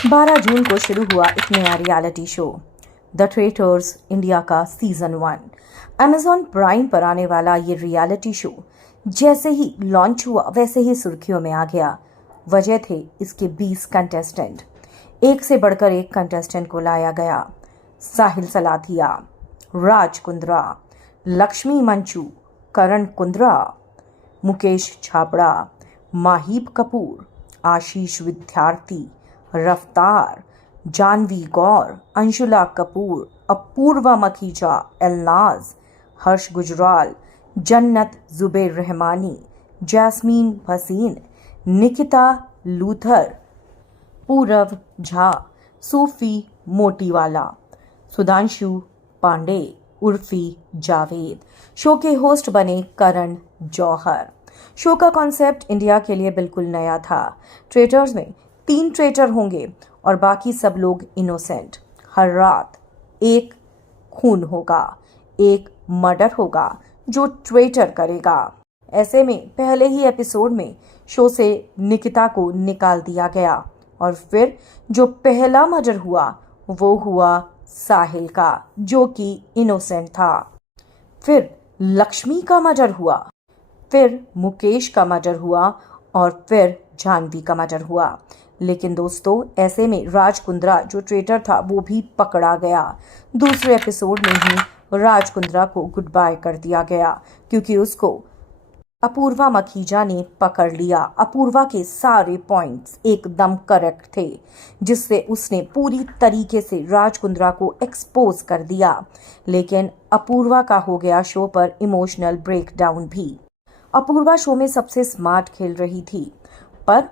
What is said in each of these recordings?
12 जून को शुरू हुआ एक नया reality show the traitors India का सीजन 1। अमेजॉन प्राइम पर आने वाला ये रियलिटी शो जैसे ही लॉन्च हुआ वैसे ही सुर्खियों में आ गया। वजह थे इसके 20 कंटेस्टेंट। एक से बढ़कर एक कंटेस्टेंट को लाया गया। साहिल सलाथिया, राज कुंद्रा, लक्ष्मी मंचू, करण कुंद्रा, मुकेश छाबड़ा, माहीब कपूर, आशीष विद्यार्थी, रफ्तार, जानवी गौर, अंशुला कपूर, अपूर्वा मखीजा, एलनाज, हर्ष गुजराल, जन्नत जुबैर रहमानी, जैस्मीन भसीन, निकिता लूथर, पूरव झा, सूफी मोटीवाला, सुधांशु पांडे उर्फी जावेद। शो के होस्ट बने करण जौहर। शो का कॉन्सेप्ट इंडिया के लिए बिल्कुल नया था। ट्रेटर्स में 3 ट्रेटर होंगे और बाकी सब लोग इनोसेंट। हर रात एक खून होगा, एक मर्डर होगा जो ट्रेटर करेगा। ऐसे में पहले ही एपिसोड में शो से निकिता को निकाल दिया गया और फिर जो पहला मर्डर हुआ वो हुआ साहिल का, जो कि इनोसेंट था। फिर लक्ष्मी का मर्डर हुआ, फिर मुकेश का मर्डर हुआ और फिर जानवी का मर्डर हुआ। लेकिन दोस्तों, ऐसे में राज कुंद्रा जो ट्रेटर था वो भी पकड़ा गया। दूसरे एपिसोड में ही राज कुंद्रा को गुड बाय कर दिया गया क्योंकि उसको अपूर्वा मखीजा ने पकड़ लिया। अपूर्वा के सारे पॉइंट्स एकदम करेक्ट थे, जिससे उसने पूरी तरीके से राज कुंद्रा को एक्सपोज कर दिया। लेकिन अपूर्वा का हो गया शो पर इमोशनल ब्रेकडाउन भी। अपूर्वा शो में सबसे स्मार्ट खेल रही थी, पर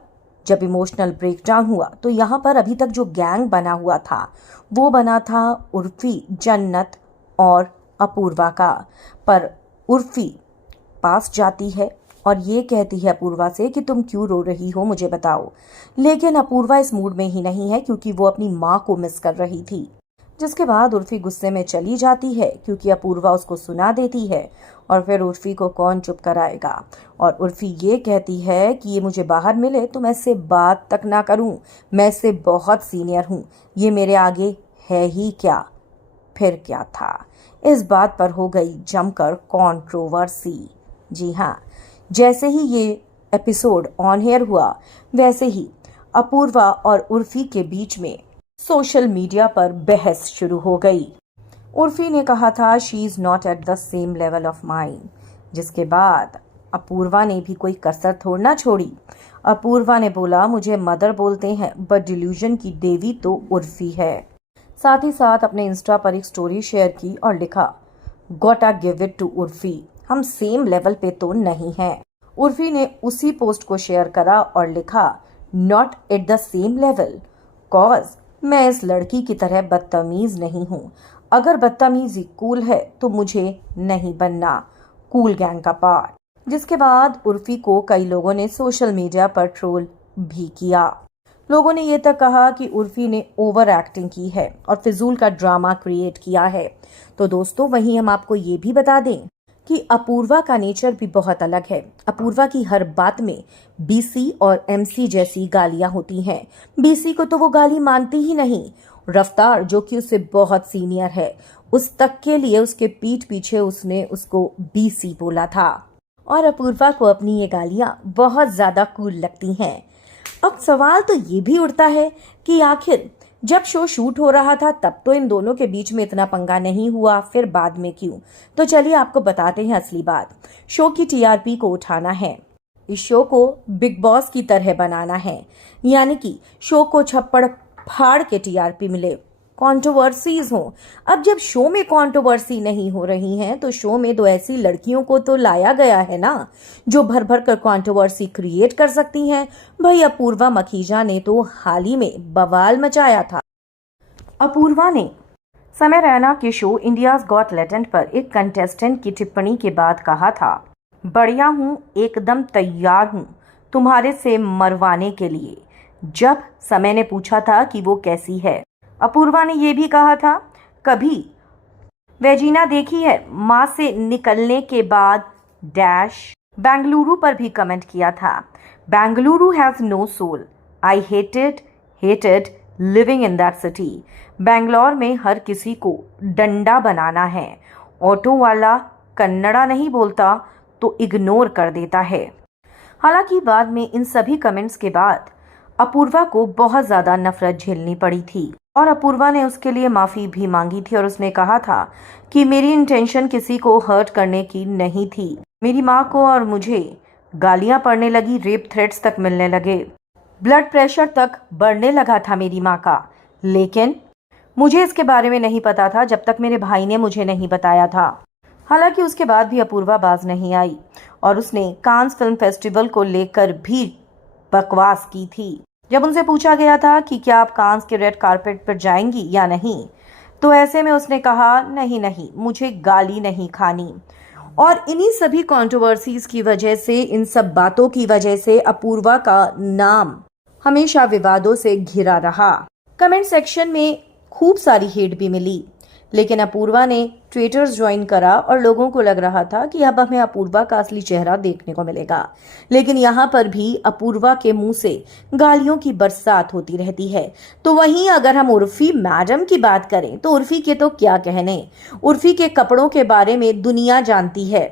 जब इमोशनल ब्रेकडाउन हुआ तो यहाँ पर अभी तक जो गैंग बना हुआ था वो बना था उर्फी, जन्नत और अपूर्वा का। पर उर्फी पास जाती है और ये कहती है अपूर्वा से कि तुम क्यों रो रही हो, मुझे बताओ। लेकिन अपूर्वा इस मूड में ही नहीं है क्योंकि वो अपनी माँ को मिस कर रही थी। जिसके बाद उर्फी गुस्से में चली जाती है क्योंकि अपूर्वा उसको सुना देती है और फिर उर्फी को कौन चुप कराएगा। और उर्फी ये कहती है कि ये मुझे बाहर मिले तो मैं इससे बात तक ना करूं, मैं इससे बहुत सीनियर हूं, ये मेरे आगे है ही क्या। फिर क्या था, इस बात पर हो गई जमकर कंट्रोवर्सी। जी हाँ, जैसे ही ये एपिसोड ऑन एयर हुआ वैसे ही अपूर्वा और उर्फी के बीच में सोशल मीडिया पर बहस शुरू हो गई। उर्फी ने कहा था she is not at the same level of mind, जिसके बाद अपूर्वा ने भी कोई कसर थोड़ ना छोड़ी। अपूर्वा ने बोला मुझे मदर बोलते हैं बट डिल्यूजन की देवी तो उर्फी है। साथ ही साथ अपने इंस्टा पर एक स्टोरी शेयर की और लिखा गोटा गिव इट टू उर्फी, हम सेम लेवल पे तो नहीं हैं। उर्फी ने उसी पोस्ट को शेयर करा और लिखा not at the same level cause मैं इस लड़की की तरह बदतमीज नहीं हूँ। अगर बदतमीजी कूल है तो मुझे नहीं बनना कूल गैंग का पार्ट। जिसके बाद उर्फी को कई लोगों ने सोशल मीडिया पर ट्रोल भी किया। लोगों ने ये तक कहा कि उर्फी ने ओवर एक्टिंग की है और फिजूल का ड्रामा क्रिएट किया है। तो दोस्तों, वहीं हम आपको ये भी बता दें कि अपूर्वा का नेचर भी बहुत अलग है। अपूर्वा की हर बात में बीसी और एमसी जैसी गालियां होती हैं। बीसी को तो वो गाली मानती ही नहीं। रफ्तार जो कि उससे बहुत सीनियर है, उस तक के लिए उसके पीठ पीछे उसने उसको बीसी बोला था। और अपूर्वा को अपनी ये गालियां बहुत ज्यादा कूल लगती हैं। अब सवाल तो ये भी उठता है कि आखिर जब शो शूट हो रहा था तब तो इन दोनों के बीच में इतना पंगा नहीं हुआ, फिर बाद में क्यों? तो चलिए आपको बताते हैं असली बात। शो की टीआरपी को उठाना है, इस शो को बिग बॉस की तरह बनाना है, यानी कि शो को छप्पड़ फाड़ के टीआरपी मिले, कंट्रोवर्सीज हो। अब जब शो में कंट्रोवर्सी नहीं हो रही है तो शो में दो ऐसी लड़कियों को तो लाया गया है ना जो भर भर कर कंट्रोवर्सी क्रिएट कर सकती हैं। भाई अपूर्वा मखीजा ने तो हाल ही में बवाल मचाया था। अपूर्वा ने समय रैना के शो इंडियाज गॉट टैलेंट पर एक कंटेस्टेंट की टिप्पणी के बाद कहा था बढ़िया हूँ, एकदम तैयार हूँ तुम्हारे से मरवाने के लिए। जब समय ने पूछा था कि वो कैसी है, अपूर्वा ने ये भी कहा था कभी वेजिना देखी है माँ से निकलने के बाद डैश। बेंगलुरु पर भी कमेंट किया था Bengaluru has no soul, I hated living in that city. Bangalore में हर किसी को डंडा बनाना है। ऑटो वाला कन्नड़ा नहीं बोलता तो इग्नोर कर देता है। हालांकि बाद में इन सभी कमेंट्स के बाद अपूर्वा को बहुत ज्यादा नफरत झेलनी पड़ी थी और अपूर्वा ने उसके लिए माफी भी मांगी थी और उसने कहा था कि मेरी इंटेंशन किसी को हर्ट करने की नहीं थी। मेरी माँ को और मुझे गालियां पड़ने लगी, रेप थ्रेट्स तक मिलने लगे, ब्लड प्रेशर तक बढ़ने लगा था मेरी माँ का। लेकिन मुझे इसके बारे में नहीं पता था जब तक मेरे भाई ने मुझे नहीं बताया था। हालांकि उसके बाद भी अपूर्वा बाज नहीं आई और उसने कांस फिल्म फेस्टिवल को लेकर भी बकवास की थी। जब उनसे पूछा गया था कि क्या आप कांस के रेड कारपेट पर जाएंगी या नहीं, तो ऐसे में उसने कहा नहीं नहीं, मुझे गाली नहीं खानी। और इन्हीं सभी कंट्रोवर्सीज की वजह से, इन सब बातों की वजह से अपूर्वा का नाम हमेशा विवादों से घिरा रहा। कमेंट सेक्शन में खूब सारी हेट भी मिली, लेकिन अपूर्वा ने ट्विटर्स ज्वाइन करा और लोगों को लग रहा था कि अब हमें अपूर्वा का असली चेहरा देखने को मिलेगा। लेकिन यहाँ पर भी अपूर्वा के मुंह से गालियों की बरसात होती रहती है। तो वहीं अगर हम उर्फी मैडम की बात करें तो उर्फी के तो क्या कहने। उर्फी के कपड़ों के बारे में दुनिया जानती है।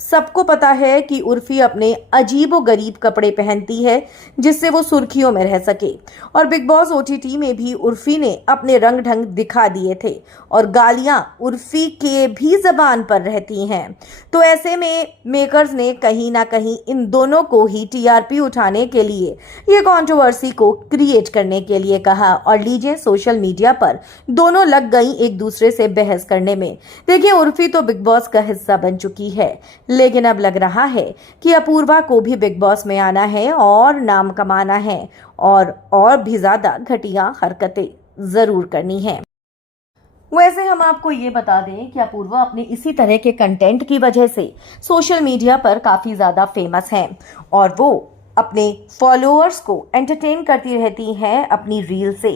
सबको पता है कि उर्फी अपने अजीबो गरीब कपड़े पहनती है जिससे वो सुर्खियों में रह सके। और बिग बॉस ओटीटी में भी उर्फी ने अपने रंग ढंग दिखा दिए थे और गालियां उर्फी के भी जबान पर रहती हैं। तो ऐसे में मेकर्स ने कहीं ना कहीं इन दोनों को ही टीआरपी उठाने के लिए, ये कंट्रोवर्सी को क्रिएट करने के लिए कहा। और लीजिए, सोशल मीडिया पर दोनों लग गई एक दूसरे से बहस करने में। देखिए, उर्फी तो बिग बॉस का हिस्सा बन चुकी है, लेकिन अब लग रहा है कि अपूर्वा को भी बिग बॉस में आना है और नाम कमाना है और भी ज्यादा घटिया हरकतें जरूर करनी है। वैसे हम आपको ये बता दें कि अपूर्वा अपने इसी तरह के कंटेंट की वजह से सोशल मीडिया पर काफी ज्यादा फेमस हैं और वो अपने फॉलोअर्स को एंटरटेन करती रहती हैं अपनी रील से।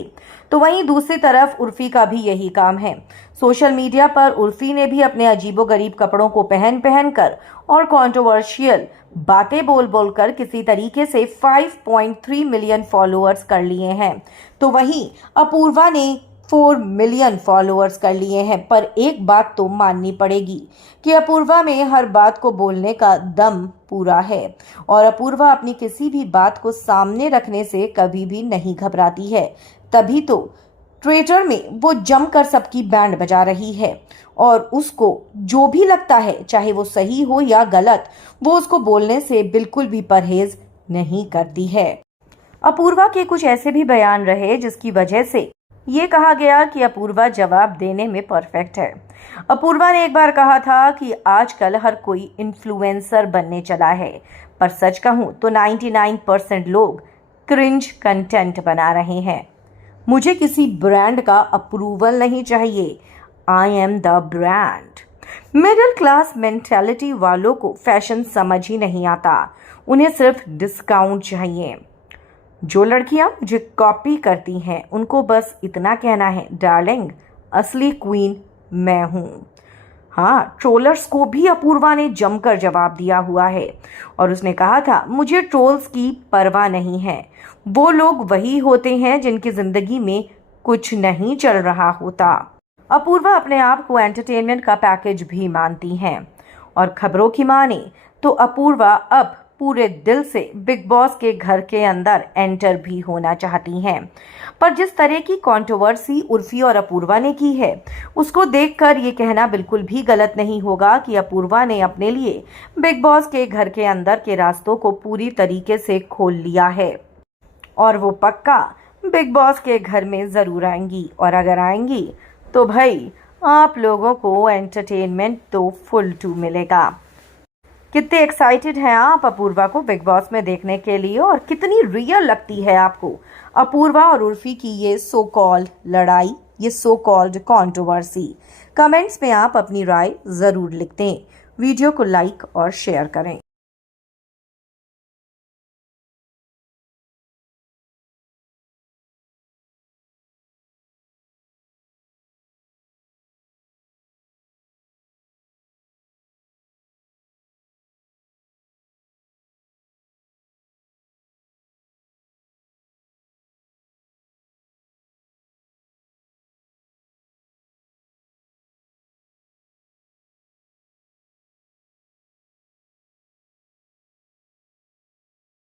तो वहीं दूसरी तरफ उर्फी का भी यही काम है। सोशल मीडिया पर उर्फी ने भी अपने अजीबोगरीब कपड़ों को पहन कर और कंट्रोवर्शियल बातें बोल कर किसी तरीके से 5.3 मिलियन फॉलोअर्स कर लिए हैं। तो वहीं अपूर्वा ने 4 मिलियन फॉलोअर्स कर लिए हैं। पर एक बात तो माननी पड़ेगी कि अपूर्वा में हर बात को बोलने का दम पूरा है और अपूर्वा अपनी किसी भी बात को सामने रखने से कभी भी नहीं घबराती है। तभी तो ट्विटर में वो जमकर सबकी बैंड बजा रही है और उसको जो भी लगता है, चाहे वो सही हो या गलत, वो उसको बोलने से बिल्कुल भी परहेज नहीं करती है। अपूर्वा के कुछ ऐसे भी बयान रहे जिसकी वजह से ये कहा गया कि अपूर्वा जवाब देने में परफेक्ट है। अपूर्वा ने एक बार कहा था कि आजकल हर कोई इन्फ्लुएंसर बनने चला है, पर सच कहूं तो 99% लोग क्रिंज कंटेंट बना रहे हैं। मुझे किसी ब्रांड का अप्रूवल नहीं चाहिए, I am the brand. Middle class mentality वालों को फैशन समझ ही नहीं आता, उन्हें सिर्फ डिस्काउंट चाहिए। जो लड़कियां मुझे कॉपी करती हैं उनको बस इतना कहना है, डार्लिंग असली क्वीन मैं हूं। हाँ, ट्रोलर्स को भी अपूर्वा ने जमकर जवाब दिया हुआ है और उसने कहा था, मुझे ट्रोल्स की परवाह नहीं है, वो लोग वही होते हैं जिनकी जिंदगी में कुछ नहीं चल रहा होता। अपूर्वा अपने आप को एंटरटेनमेंट का पैकेज भी मानती हैं और खबरों की माने तो अपूर्वा अब पूरे दिल से बिग बॉस के घर के अंदर एंटर भी होना चाहती हैं। पर जिस तरह की कंट्रोवर्सी उर्फी और अपूर्वा ने की है, उसको देखकर ये कहना बिल्कुल भी गलत नहीं होगा कि अपूर्वा ने अपने लिए बिग बॉस के घर के अंदर के रास्तों को पूरी तरीके से खोल लिया है और वो पक्का बिग बॉस के घर में ज़रूर आएंगी। और अगर आएंगी तो भाई आप लोगों को एंटरटेनमेंट तो फुल टू मिलेगा। कितने एक्साइटेड हैं आप अपूर्वा को बिग बॉस में देखने के लिए और कितनी रियल लगती है आपको अपूर्वा और उर्फी की ये सो कॉल्ड लड़ाई, ये सो कॉल्ड कंट्रोवर्सी? कमेंट्स में आप अपनी राय ज़रूर लिखते हैं। वीडियो को लाइक और शेयर करें।